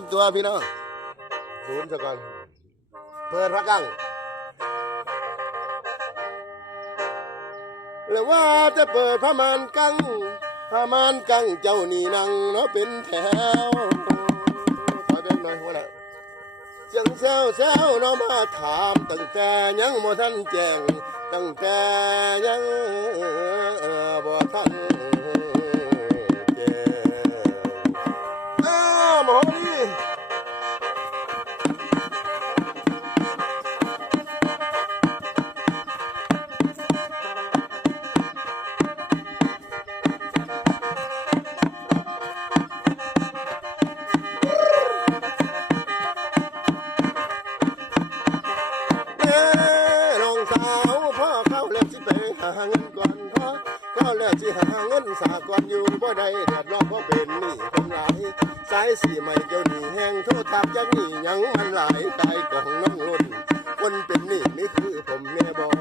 มตัวพี่น้องศูนย์สก่อนเปิดพระกังแล้วว่าจะเปิดพระมานกังพระมานกังเจ้านี่นั่งเนาะเป็นแถวถอยไปหน่อยหัวละเสียงแซวแซวเนาะมาถามตั้งแต่ยังบ่ทันแจงตั้งแต่ยังาเงินก่อนเพราะก็แล้วที่หาเงินสาก่อนอยู่บ่ได้เดือดรอบเพราะเป็นหนี้คนหลสายสีใหม่เจ้าหนี้แห้งโทษทับจะหนี้ยังมันหลายตายกองน้ำล้นคนเป็นหนี้ไม่คือผมแม่บอก